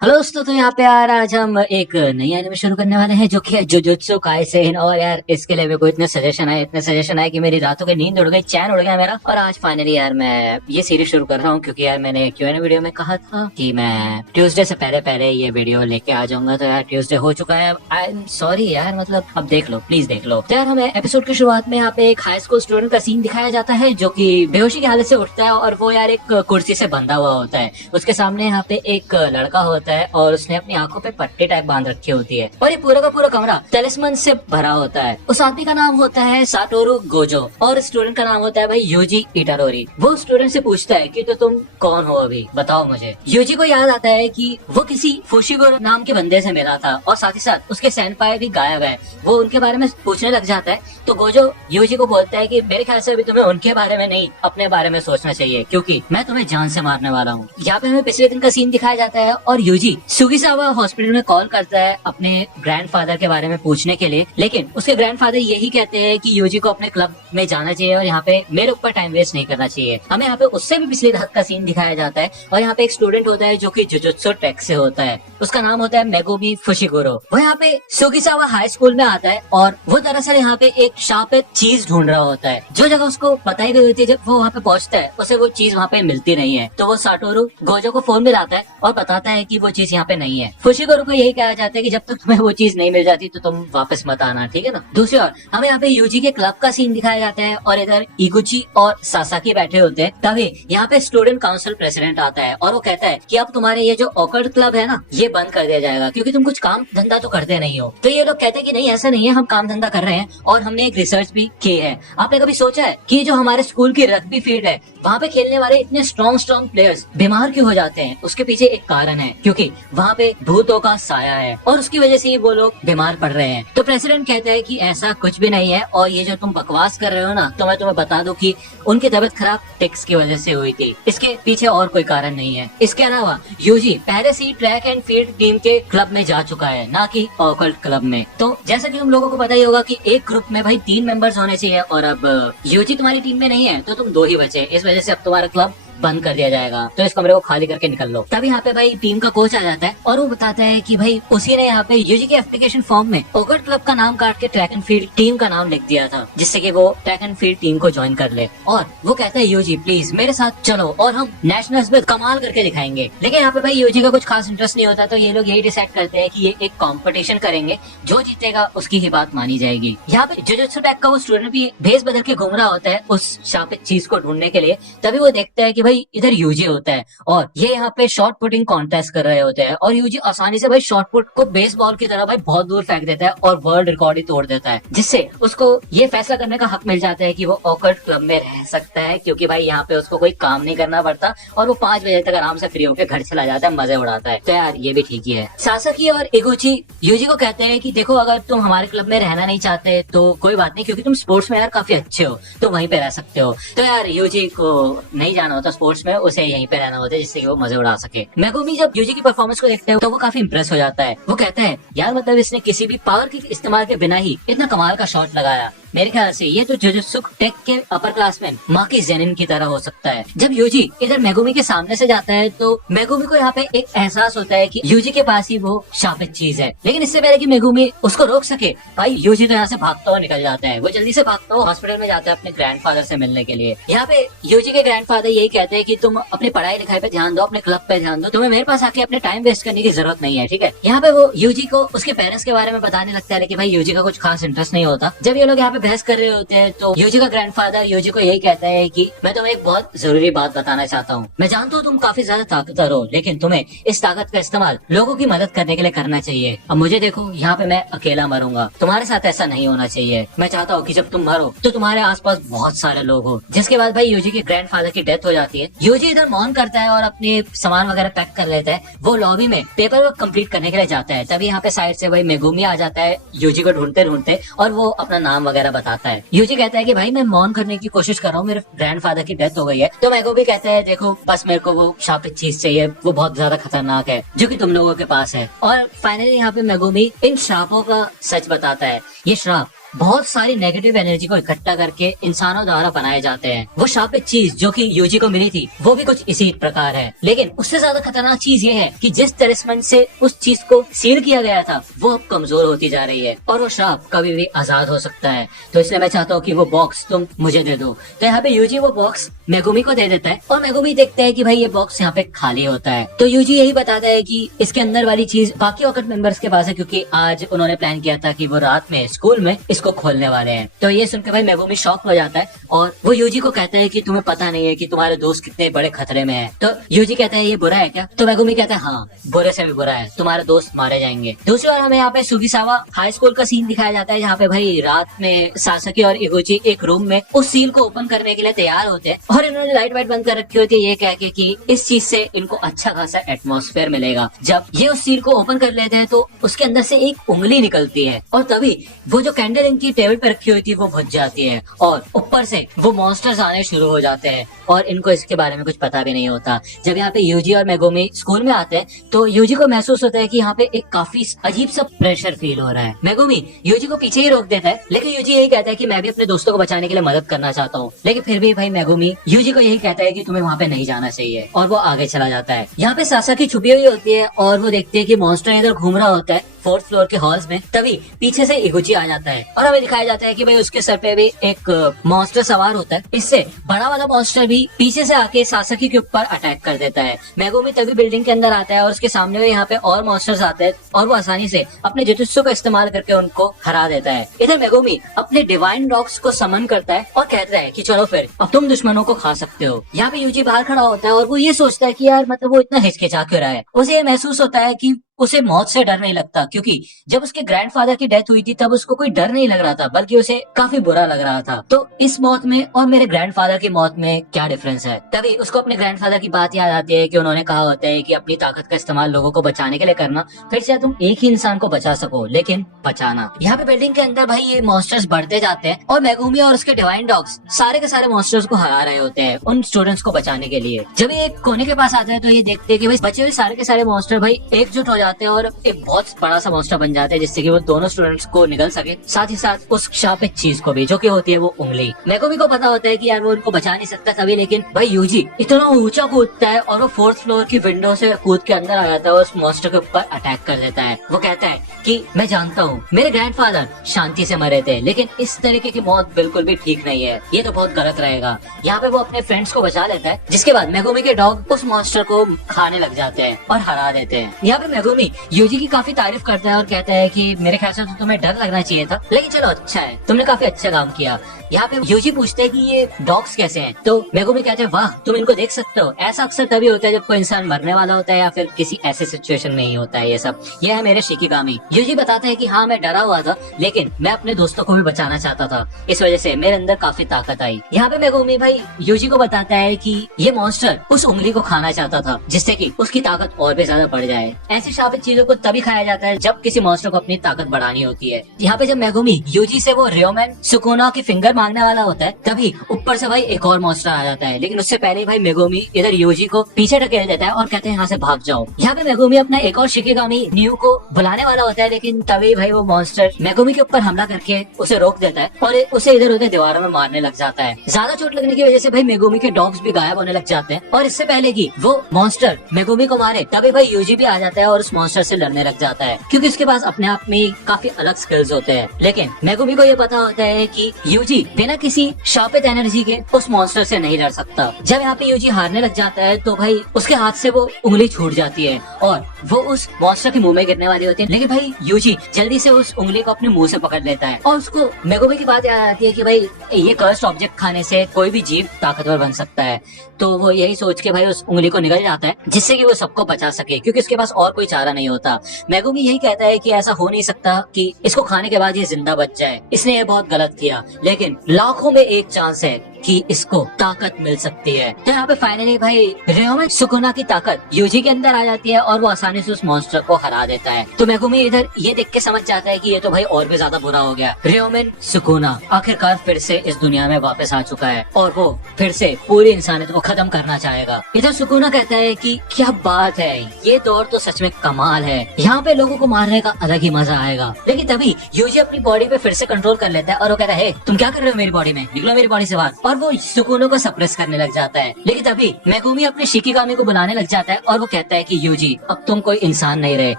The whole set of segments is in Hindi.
हेलो दोस्तों, तो यहाँ पे यार आज हम एक नई एनिमे शुरू करने वाले हैं जो कि है जुजुत्सु काइसेन। और यार इसके लिए मेरे को इतने सजेशन आए कि मेरी रातों की नींद उड़ गई, चैन उड़ गया मेरा। और आज फाइनली यार मैं ये सीरीज शुरू कर रहा हूँ क्योंकि यार मैंने Q&A वीडियो में कहा था कि मैं ट्यूसडे से पहले पहले ये वीडियो लेके आ जाऊंगा। तो यार ट्यूसडे हो चुका है। आई एम सॉरी यार, मतलब अब देख लो, प्लीज देख लो। तो यार हमें एपिसोड की शुरुआत में यहाँ पे एक हाई स्कूल स्टूडेंट का सीन दिखाया जाता है जो कि बेहोशी की हालत से उठता है और वो यार एक कुर्सी से बंधा हुआ होता है। उसके सामने यहाँ पे एक लड़का होता है और उसने अपनी आंखों पे पट्टी टाइप बांध रखी होती है और ये पूरा का पूरा कमरा तलिस्मन से भरा होता है। उस आदमी का नाम होता है साटोरू गोजो और स्टूडेंट का नाम होता है भाई यूजी इटारोरी। वो स्टूडेंट से पूछता है कि तो तुम कौन हो, अभी बताओ मुझे। यूजी को याद आता है कि वो किसी फुशिगो नाम के बंदे से मिला था और साथ ही साथ उसके सेनपाई भी गायब है। वो उनके बारे में पूछने लग जाता है तो गोजो यूजी को बोलता है कि मेरे ख्याल से अभी तुम्हें उनके बारे में नहीं, अपने बारे में सोचना चाहिए क्योंकि मैं तुम्हें जान से मारने वाला हूँ। यहाँ पे हमें पिछले दिन का सीन दिखाया जाता है और यूजी सुगिसावा हॉस्पिटल में कॉल करता है अपने ग्रैंडफादर के बारे में पूछने के लिए, लेकिन उसके ग्रैंडफादर यही कहते हैं कि यूजी को अपने क्लब में जाना चाहिए और यहाँ पे मेरे ऊपर टाइम वेस्ट नहीं करना चाहिए। हमें यहाँ पे उससे भी पिछली रात का सीन दिखाया जाता है और यहाँ पे एक स्टूडेंट होता है जो कि जुजुत्सु टेक से होता है। उसका नाम होता है मेगुमी फुशिगुरो। वो यहाँ पे सुगिसावा हाई स्कूल में आता है और वो दरअसल यहाँ पे एक शार्प चीज ढूंढ रहा होता है। जो जगह उसको बताई गई होती है, जब वो वहाँ पे पहुंचता है उसे वो चीज वहाँ पे मिलती नहीं है। तो वो साटोरू गोजो को फोन मिलाता है और बताता है कि वो चीज यहाँ पे नहीं है। फुशिगुरो को यही कहा जाता है कि जब तक तुम्हें वो चीज नहीं मिल जाती तो तुम वापस मत आना, ठीक है ना। दूसरी ओर हमें यहाँ पे यूजी के क्लब का सीन दिखाया जाता है और इधर इगुची और सासाकी बैठे होते हैं। तभी यहाँ पे स्टूडेंट काउंसिल प्रेसिडेंट आता है और वो कहता है कि अब तुम्हारे ये जो ऑकल्ट क्लब है ना, ये बंद कर दिया जाएगा क्योंकि तुम कुछ काम धंधा तो करते नहीं हो। तो ये लोग कहते हैं कि नहीं, ऐसा नहीं है, हम काम धंधा कर रहे हैं और हमने एक रिसर्च भी की है। आपने कभी सोचा है कि जो हमारे स्कूल की रग्बी फील्ड है, वहाँ पे खेलने वाले इतने स्ट्रॉन्ग प्लेयर्स बीमार क्यों हो जाते हैं? उसके पीछे एक कारण है, क्योंकि वहाँ पे भूतों का साया है और उसकी वजह से ही वो लोग बीमार पड़ रहे हैं। तो प्रेसिडेंट कहते हैं कि ऐसा कुछ भी नहीं है और ये जो तुम बकवास कर रहे हो ना, तो मैं तुम्हें बता दूं कि उनकी तबीयत खराब टेक्स की वजह से हुई थी, इसके पीछे और कोई कारण नहीं है। इसके अलावा यूजी पहले से ही ट्रैक एंड फील्ड टीम के क्लब में जा चुका है, ना कि ऑकल्ट क्लब में। तो जैसा कि तुम लोगों को पता ही होगा कि एक ग्रुप में भाई 3 मेंबर्स होने चाहिए और अब यूजी तुम्हारी टीम में नहीं है तो तुम 2 ही बचे। इस वजह से अब तुम्हारा क्लब बंद कर दिया जाएगा, तो इस कमरे को खाली करके निकल लो। तब यहाँ पे भाई टीम का कोच आ जाता है और वो बताता है कि भाई उसी ने यहाँ पे यूजी के एप्लीकेशन फॉर्म में ऑकल्ट क्लब का नाम काट के ट्रैक एंड फील्ड टीम का नाम लिख दिया था, जिससे कि वो ट्रैक एंड फील्ड टीम को ज्वाइन कर ले। और वो कहता है यूजी प्लीज मेरे साथ चलो और हम नेशनल्स में कमाल करके दिखाएंगे। लेकिन यहाँ पे भाई यूजी का कुछ खास इंटरेस्ट नहीं होता, तो ये लोग यही डिसाइड करते हैं कि ये एक कॉम्पिटिशन करेंगे, जो जीतेगा उसकी ही बात मानी जाएगी। यहाँ पे जुजुत्सु टेक का वो स्टूडेंट भी भेस बदल के घूम रहा होता है उस शापित चीज को ढूंढने के लिए। तभी वो देखता है कि भाई इधर यूजी होता है और ये यहाँ पे शॉर्ट पुटिंग कॉन्टेस्ट कर रहे होते हैं और यूजी आसानी से भाई शॉर्ट पुट को बेसबॉल की तरह भाई बहुत दूर फेंक देता है और वर्ल्ड रिकॉर्ड ही तोड़ देता है, जिससे उसको ये फैसला करने का हक मिल जाता है कि वो ऑकल्ट क्लब में रह सकता है, क्योंकि भाई यहाँ पे उसको कोई काम नहीं करना पड़ता और वो 5 बजे तक आराम से फ्री होकर घर चला जाता है, मजे उड़ाता है। तो यार ये भी ठीक ही है। सासाकी और इगुची यूजी को कहते हैं कि देखो, अगर तुम हमारे क्लब में रहना नहीं चाहते तो कोई बात नहीं, क्योंकि तुम स्पोर्ट्स में यार काफी अच्छे हो, तो वहीं पे रह सकते हो। तो यार यूजी को नहीं जाना होता स्पोर्ट्स में, उसे यहीं पे रहना होता है जिससे कि वो मजे उड़ा सके। मेगुमी जब यूजी की परफॉर्मेंस को देखता है तो वो काफी इंप्रेस हो जाता है। वो कहता है यार मतलब इसने किसी भी पावर के इस्तेमाल के बिना ही इतना कमाल का शॉट लगाया। मेरे ख्याल से ये तो जुजुत्सु टेक के अपर क्लासमैन माकी जेनिन की तरह हो सकता है। जब यूजी इधर मेगुमी के सामने से जाता है तो मेगुमी को यहाँ पे एक एहसास होता है कि यूजी के पास ही वो शापित चीज है। लेकिन इससे पहले कि मेगुमी उसको रोक सके, भाई यूजी तो यहाँ से भागता हुआ निकल जाता है। वो जल्दी से भागता हुआ हॉस्पिटल में जाता है अपने ग्रैंडफादर से मिलने के लिए। यहाँ पे यूजी के ग्रैंडफादर यही कहते हैं कि तुम अपनी पढ़ाई लिखाई पे ध्यान दो, अपने क्लब पे ध्यान दो, तुम्हें मेरे पास आके अपने टाइम वेस्ट करने की जरूरत नहीं है, ठीक है। यहाँ पे वो यूजी को उसके पेरेंट्स के बारे में बताने लगता है, लेकिन भाई यूजी का कुछ खास इंटरेस्ट नहीं होता। जब ये लोग यहाँ पे बहस कर रहे होते हैं तो यूजी का ग्रैंडफादर यूजी को यही कहता है कि मैं तुम्हें एक बहुत जरूरी बात बताना चाहता हूँ। मैं जानता हूँ तुम काफी ज्यादा ताकतवर हो, लेकिन तुम्हें इस ताकत का इस्तेमाल लोगों की मदद करने के लिए करना चाहिए। अब मुझे देखो, यहाँ पे मैं अकेला मरूंगा, तुम्हारे साथ ऐसा नहीं होना चाहिए। मैं चाहता हूँ कि जब तुम मरो तो तुम्हारे आसपास बहुत सारे लोग हो। जिसके बाद भाई यूजी के ग्रैंडफादर की डेथ हो जाती है। यूजी इधर मौन करता है और अपने सामान वगैरह पैक कर लेता है। वो लॉबी में पेपर वर्क कंप्लीट करने के लिए जाता है। तभी यहाँ पे साइड से भाई मेगुमी आ जाता है यूजी को ढूंढते ढूंढते और वो अपना नाम वगैरह बताता है। यूजी कहता है कि भाई मैं मौन करने की कोशिश कर रहा हूँ, मेरे ग्रैंडफादर की डेथ हो गई है। तो मेगुमी कहता है देखो, बस मेरे को वो शापित चीज चाहिए, वो बहुत ज्यादा खतरनाक है जो कि तुम लोगों के पास है। और फाइनली यहाँ पे मेगुमी इन श्रापों का सच बताता है। ये श्राप बहुत सारी नेगेटिव एनर्जी को इकट्ठा करके इंसानों द्वारा बनाए जाते हैं। वो शापित चीज जो कि यूजी को मिली थी वो भी कुछ इसी प्रकार है, लेकिन उससे ज्यादा खतरनाक चीज ये है कि जिस तरिस्मन से उस चीज को सील किया गया था वो अब कमजोर होती जा रही है और वो श्राप कभी भी आजाद हो सकता है। तो इसलिए मैं चाहता हूँ कि वो बॉक्स तुम मुझे दे दो। तो यहाँ पे यूजी वो बॉक्स मेगुमी को दे देता है और मेगुमी देखता है कि भाई ये बॉक्स यहाँ पे खाली होता है। तो यूजी यही बताता है कि इसके अंदर वाली चीज बाकी ऑकट मेंबर्स के पास है, क्योंकि आज उन्होंने प्लान किया था कि वो रात में स्कूल में इसको खोलने वाले हैं। तो ये सुनकर भाई मेगुमी शॉक हो जाता है और वो यूजी को कहता है कि तुम्हें पता नहीं है कि तुम्हारे दोस्त कितने बड़े खतरे में है। तो यूजी कहता है ये बुरा है क्या? तो मेगुमी कहता है हाँ, बुरे से भी बुरा है, तुम्हारे दोस्त मारे जाएंगे। दूसरी ओर हमें यहाँ पे सुगिसावा हाई स्कूल का सीन दिखाया जाता है, जहाँ पे भाई रात में सासकी और इगुची एक रूम में उस सील को ओपन करने के लिए तैयार होते हैं और इन्होंने लाइट वाइट बंद कर रखी होती है, ये कह के कि इस चीज से इनको अच्छा खासा एटमॉस्फेयर मिलेगा। जब ये उस सील को ओपन कर लेते हैं तो उसके अंदर से एक उंगली निकलती है और तभी वो जो कैंडल इनकी टेबल पे रखी हुई थी वो बुझ जाती है और ऊपर से वो मॉन्स्टर्स आने शुरू हो जाते हैं और इनको इसके बारे में कुछ पता भी नहीं होता। जब यहाँ पे यूजी और मेगुमी स्कूल में आते हैं तो यूजी को महसूस होता है कि यहाँ पे एक काफी अजीब सा प्रेशर फील हो रहा है। मेगुमी यूजी को पीछे ही रोक देता है, लेकिन यूजी यही कहता है कि मैं भी अपने दोस्तों को बचाने के लिए मदद करना चाहता हूँ। लेकिन फिर भी भाई मेगुमी यूजी को यही कहता है कि तुम्हें वहाँ पे नहीं जाना चाहिए और वो आगे चला जाता है। यहाँ पे सासाकी छुपी हुई होती है और वो देखती है कि मॉन्स्टर इधर घूम रहा होता है 4th फ्लोर के हॉल्स में। तभी पीछे से इगुची आ जाता है और हमें दिखाया जाता है कि भाई उसके सर पे भी एक मॉन्स्टर सवार होता है। इससे बड़ा वाला मॉन्स्टर भी पीछे से आके सासाकी के ऊपर अटैक कर देता है। मेगुमी तभी बिल्डिंग के अंदर आता है और उसके सामने में यहाँ पे और मॉन्स्टर्स आते हैं और वो आसानी से अपने जुजुत्सु का इस्तेमाल करके उनको हरा देता है। इधर मेगुमी अपने डिवाइन डॉग्स को समन करता है और कहता है कि चलो फिर अब तुम दुश्मनों को खा सकते हो। यहाँ पे यूजी बाहर खड़ा होता है और वो ये सोचता है कि यार मतलब वो इतना हिचकिचा क्यों रहा है। उसे ये महसूस होता है कि उसे मौत से डर नहीं लगता, क्योंकि जब उसके ग्रैंडफादर की डेथ हुई थी तब उसको कोई डर नहीं लग रहा था, बल्कि उसे काफी बुरा लग रहा था। तो इस मौत में और मेरे ग्रैंडफादर की मौत में क्या डिफरेंस है? तभी उसको अपने ग्रैंडफादर की बात याद आती है कि उन्होंने कहा होता है कि अपनी ताकत का इस्तेमाल लोगों को बचाने के लिए करना, फिर से तुम एक ही इंसान को बचा सको लेकिन बचाना। यहाँ पे बिल्डिंग के अंदर भाई ये मॉन्स्टर्स बढ़ते जाते हैं और मेगुमी और उसके डिवाइन डॉग्स सारे के सारे मॉन्स्टर्स को हरा रहे होते हैं उन स्टूडेंट्स को बचाने के लिए। जब ये एक कोने के पास आते हैं तो ये देखते हैं कि भाई बचे हुए सारे के सारे मॉन्स्टर भाई एकजुट हो जाते हैं और एक बहुत बड़ा सा मॉन्स्टर बन जाता है, जिससे कि वो दोनों स्टूडेंट्स को निगल सके, साथ ही साथ उस शापित चीज को भी, जो कि होती है वो उंगली। मेगुमी को पता होता है कि यार वो उनको बचा नहीं सकता तभी, लेकिन भाई यूजी इतना ऊंचा कूदता है और वो 4th फ्लोर की विंडो से कूद के अंदर आ जाता है और उस मॉन्स्टर के ऊपर अटैक कर देता है। वो कहता है कि मैं जानता हूँ मेरे ग्रैंडफादर शांति से मरे थे, लेकिन इस तरीके की मौत बिल्कुल भी ठीक नहीं है, ये तो बहुत गलत रहेगा। यहाँ पे वो अपने फ्रेंड्स को बचा लेता है, जिसके बाद मेगुमी के डॉग उस मॉन्स्टर को खाने लग जाते हैं और हरा देते हैं। यहाँ पे मेगुमी यूजी की काफी तारीफ करता है और कहता है कि मेरे ख्याल से तो तुम्हें डर लगना चाहिए था, लेकिन चलो अच्छा है, तुमने काफी अच्छा काम किया। यहाँ पे यूजी पूछते हैं कि ये डॉग्स कैसे हैं, तो मेगुमी कहते हैं वाह तुम इनको देख सकते हो। ऐसा अक्सर तभी होता है जब कोई इंसान मरने वाला होता है या फिर किसी ऐसे सिचुएशन में ही होता है ये सब। ये है मेरे शिकिगामी। यूजी बताता है कि हाँ मैं डरा हुआ था, लेकिन मैं अपने दोस्तों को भी बचाना चाहता था, इस वजह से मेरे अंदर काफी ताकत आई। यहाँ पे मेगुमी भाई यूजी को बताता है कि ये मॉन्स्टर उस उंगली को खाना चाहता था, जिससे कि उसकी ताकत और भी ज्यादा बढ़ जाए। ऐसी शापित चीजों को तभी खाया जाता है जब किसी मॉन्स्टर को अपनी ताकत बढ़ानी होती है। यहाँ पे जब मेगुमी यूजी से वो रियोमैन सुकुना की फिंगर मांगने वाला होता है, तभी ऊपर से भाई एक और मॉन्स्टर आ जाता है, लेकिन उससे पहले भाई मेगुमी इधर यूजी को पीछे ढकेल देता है और कहते हैं यहाँ से भाग जाओ। यहाँ पे मेगुमी अपना एक और शिकिगामी न्यू को बुलाने वाला होता है, लेकिन तभी भाई वो मॉन्स्टर मेगुमी के ऊपर हमला करके उसे रोक देता है और उसे इधर उधर दीवारों में मारने लग जाता है। ज्यादा चोट लगने की वजह से भाई मेगुमी के डॉग्स भी गायब होने लग जाते हैं और इससे पहले कि वो मॉन्स्टर मेगुमी को मारे तभी भाई यूजी भी आ जाता है और उस मॉन्स्टर से लड़ने लग जाता है, क्योंकि उसके पास अपने आप में काफी अलग स्किल्स होते हैं। लेकिन मेगुमी को ये पता होता है कि यूजी बिना किसी शापित एनर्जी के उस मॉन्स्टर से नहीं लड़ सकता। जब यहाँ पे यूजी हारने लग जाता है तो भाई उसके हाथ से वो उंगली छूट जाती है और वो उस मॉन्स्टर के मुंह में गिरने वाली होती है, लेकिन भाई यूजी जल्दी से उस उंगली को अपने मुंह से पकड़ लेता है और उसको मेगुमी की बात याद आती है कि भाई ये कर्स्ड ऑब्जेक्ट खाने से कोई भी जीव ताकतवर बन सकता है। तो वो यही सोच के भाई उस उंगली को निगल जाता है, जिससे कि वो सबको बचा सके, क्योंकि उसके पास और कोई चारा नहीं होता। मेगुमी यही कहता है कि ऐसा हो नहीं सकता कि इसको खाने के बाद ये जिंदा बच जाए, इसने ये बहुत गलत किया, लेकिन लाखों में एक चांस है कि इसको ताकत मिल सकती है। तो यहाँ पे फाइनली भाई रेयोमेन सुकुना की ताकत यूजी के अंदर आ जाती है और वो आसानी से उस मॉन्स्टर को हरा देता है। तो मेगुमी इधर ये देख के समझ जाता है कि ये तो भाई और भी ज्यादा बुरा हो गया। रेयोमेन सुकुना आखिरकार फिर से इस दुनिया में वापस आ चुका है और वो फिर से पूरी इंसानियत को खत्म करना चाहेगा। इधर सुकुना कहता है कि क्या बात है, ये दौर तो सच में कमाल है, यहाँ पे लोगों को मारने का अलग ही मजा आएगा। लेकिन तभी यूजी अपनी बॉडी पे फिर से कंट्रोल कर लेता है और वो कहता है तुम क्या कर रहे हो मेरी बॉडी में, निकलो मेरी बॉडी से बाहर। और वो सुकुनो को सप्रेस करने लग जाता है। लेकिन तभी मेगुमी अपने शिकिगामी को बुलाने लग जाता है और वो कहता है कि यूजी अब तुम कोई इंसान नहीं रहे,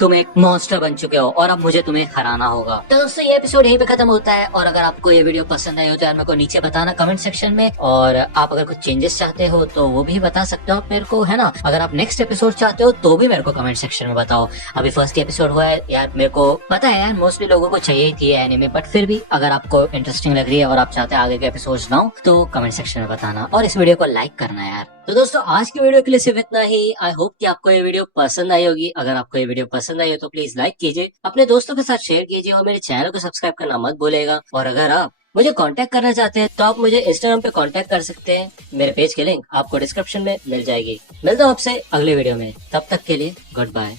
तुम एक मॉन्स्टर बन चुके हो और अब मुझे तुम्हें हराना होगा। तो दोस्तों ये एपिसोड यहीं पे खत्म होता है। और अगर आपको ये वीडियो पसंद आई हो तो यार मेरे को नीचे बताना कमेंट सेक्शन में, और आप अगर कुछ चेंजेस चाहते हो तो वो भी बता सकते हो आप मेरे को, है ना। अगर आप नेक्स्ट एपिसोड चाहते हो तो भी मेरे को कमेंट सेक्शन में बताओ। अभी फर्स्ट एपिसोड हुआ है यार, मेरे को पता है यार मोस्टली लोगों को चाहिए थी एनिमे, बट फिर भी अगर आपको इंटरेस्टिंग लग रही है और आप चाहते हैं आगे के एपिसोड्स लाऊं तो कमेंट सेक्शन में बताना और इस वीडियो को लाइक करना यार। तो दोस्तों आज की वीडियो के लिए सिर्फ इतना ही। आई होप कि आपको ये वीडियो पसंद आई होगी। अगर आपको ये वीडियो पसंद आई हो तो प्लीज लाइक कीजिए, अपने दोस्तों के साथ शेयर कीजिए और मेरे चैनल को सब्सक्राइब करना मत भूलेगा। और अगर आप मुझे कांटेक्ट करना चाहते हैं तो आप मुझे इंस्टाग्राम पे कांटेक्ट कर सकते हैं। मेरे पेज की लिंक आपको डिस्क्रिप्शन में मिल जाएगी। मिलता हूँ आपसे अगले वीडियो में, तब तक के लिए गुड बाय।